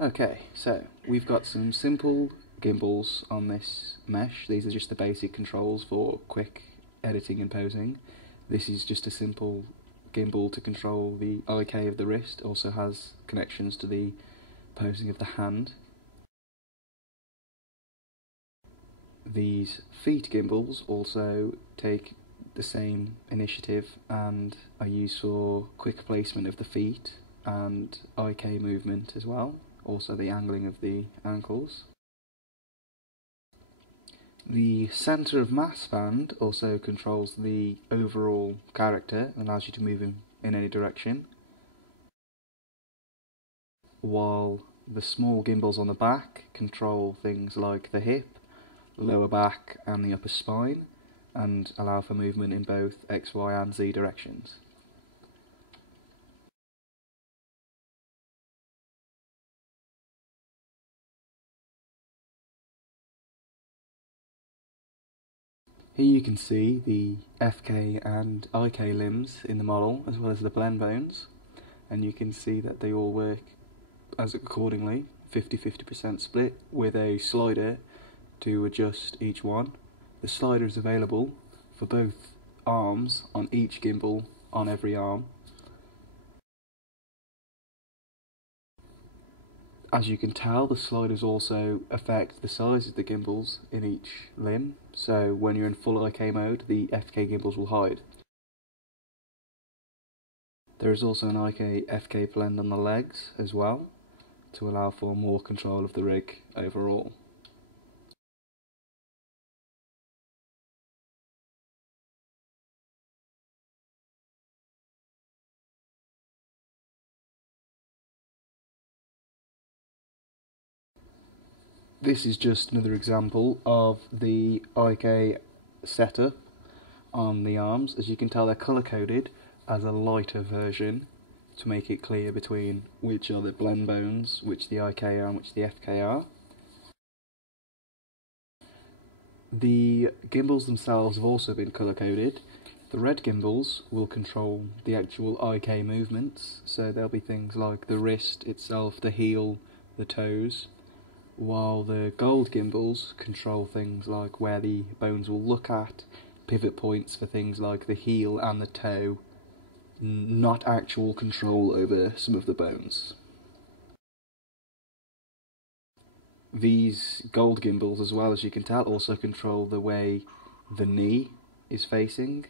Okay, so we've got some simple gimbals on this mesh. These are just the basic controls for quick editing and posing. This is just a simple gimbal to control the IK of the wrist, also has connections to the posing of the hand. These feet gimbals also take the same initiative and are used for quick placement of the feet and IK movement as well, also the angling of the ankles. The centre of mass band also controls the overall character and allows you to move in any direction, while the small gimbals on the back control things like the hip, lower back and the upper spine, and allow for movement in both X, Y and Z directions. Here you can see the FK and IK limbs in the model, as well as the blend bones, and you can see that they all work as accordingly, 50-50% split, with a slider to adjust each one. The slider is available for both arms on each gimbal on every arm. As you can tell, the sliders also affect the size of the gimbals in each limb, so when you're in full IK mode, the FK gimbals will hide. There is also an IK-FK blend on the legs as well, to allow for more control of the rig overall. This is just another example of the IK setup on the arms. As you can tell, they're colour coded as a lighter version to make it clear between which are the blend bones, which the IK are and which the FK are. The gimbals themselves have also been colour coded. The red gimbals will control the actual IK movements, so there'll be things like the wrist itself, the heel, the toes, while the gold gimbals control things like where the bones will look at, pivot points for things like the heel and the toe, not actual control over some of the bones. These gold gimbals, as well, as you can tell, also control the way the knee is facing.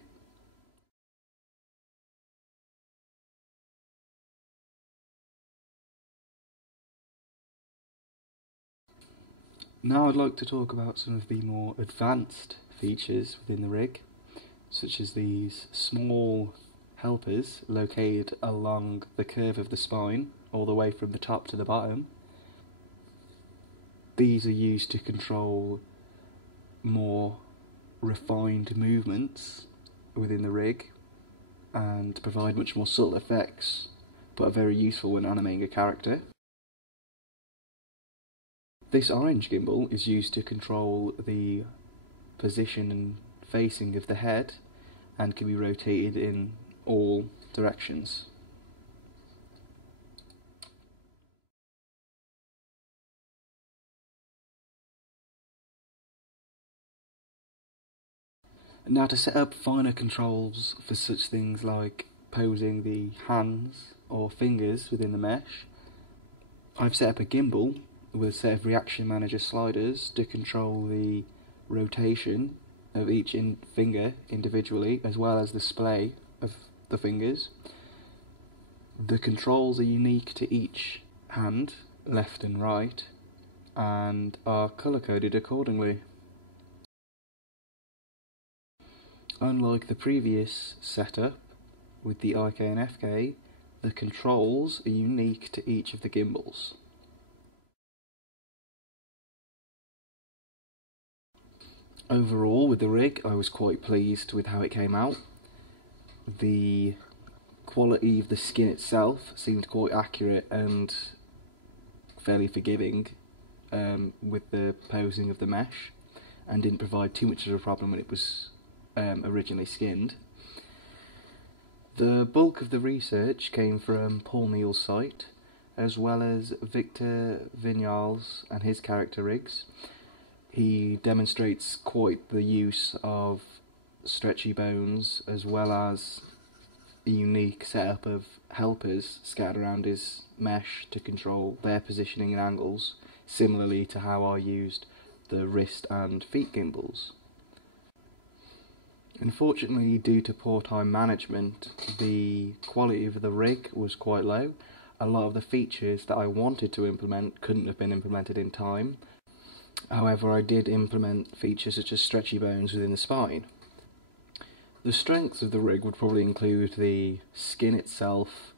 Now I'd like to talk about some of the more advanced features within the rig, such as these small helpers located along the curve of the spine, all the way from the top to the bottom. These are used to control more refined movements within the rig and provide much more subtle effects, but are very useful when animating a character. This orange gimbal is used to control the position and facing of the head and can be rotated in all directions. Now, to set up finer controls for such things like posing the hands or fingers within the mesh, I've set up a gimbal with a set of reaction manager sliders to control the rotation of each finger individually, as well as the display of the fingers. The controls are unique to each hand, left and right, and are colour coded accordingly. Unlike the previous setup with the IK and FK, the controls are unique to each of the gimbals. Overall, with the rig, I was quite pleased with how it came out. The quality of the skin itself seemed quite accurate and fairly forgiving with the posing of the mesh, and didn't provide too much of a problem when it was originally skinned. The bulk of the research came from Paul Neal's site, as well as Victor Vignals and his character rigs. He demonstrates quite the use of stretchy bones as well as a unique setup of helpers scattered around his mesh to control their positioning and angles, similarly to how I used the wrist and feet gimbals. Unfortunately, due to poor time management, the quality of the rig was quite low. A lot of the features that I wanted to implement couldn't have been implemented in time. However, I did implement features such as stretchy bones within the spine. The strengths of the rig would probably include the skin itself,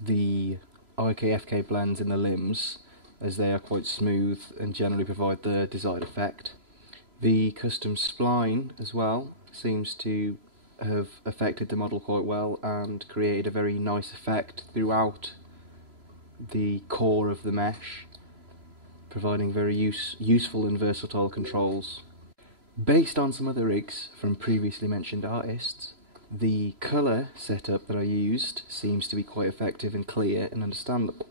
the IKFK blends in the limbs, as they are quite smooth and generally provide the desired effect. The custom spline as well seems to have affected the model quite well and created a very nice effect throughout the core of the mesh, providing very useful and versatile controls. Based on some other rigs from previously mentioned artists, the colour setup that I used seems to be quite effective and clear and understandable.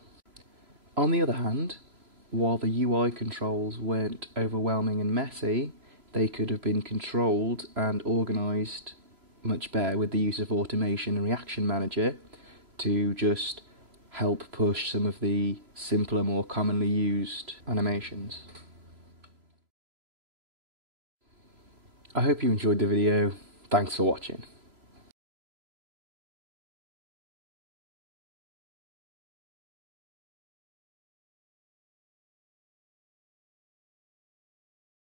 On the other hand, while the UI controls weren't overwhelming and messy, they could have been controlled and organised much better with the use of automation and reaction manager to just help push some of the simpler, more commonly used animations. I hope you enjoyed the video. Thanks for watching.